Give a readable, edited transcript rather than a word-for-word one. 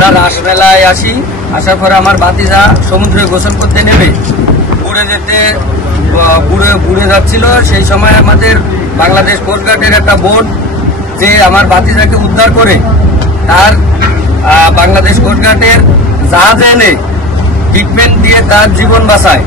আমরা রাসমেলায় আসি। আসার পরে আমার ভাতিজা সমুদ্রে গোসল করতে নেমে বুড়ে যাচ্ছিল। সেই সময় আমাদের বাংলাদেশ কোস্টগার্ডের একটা বোট যে আমার ভাতিজাকে উদ্ধার করে তার বাংলাদেশ কোস্টগার্ডের জাহাজে এনে ট্রিটমেন্ট দিয়ে তার জীবন বাঁচায়।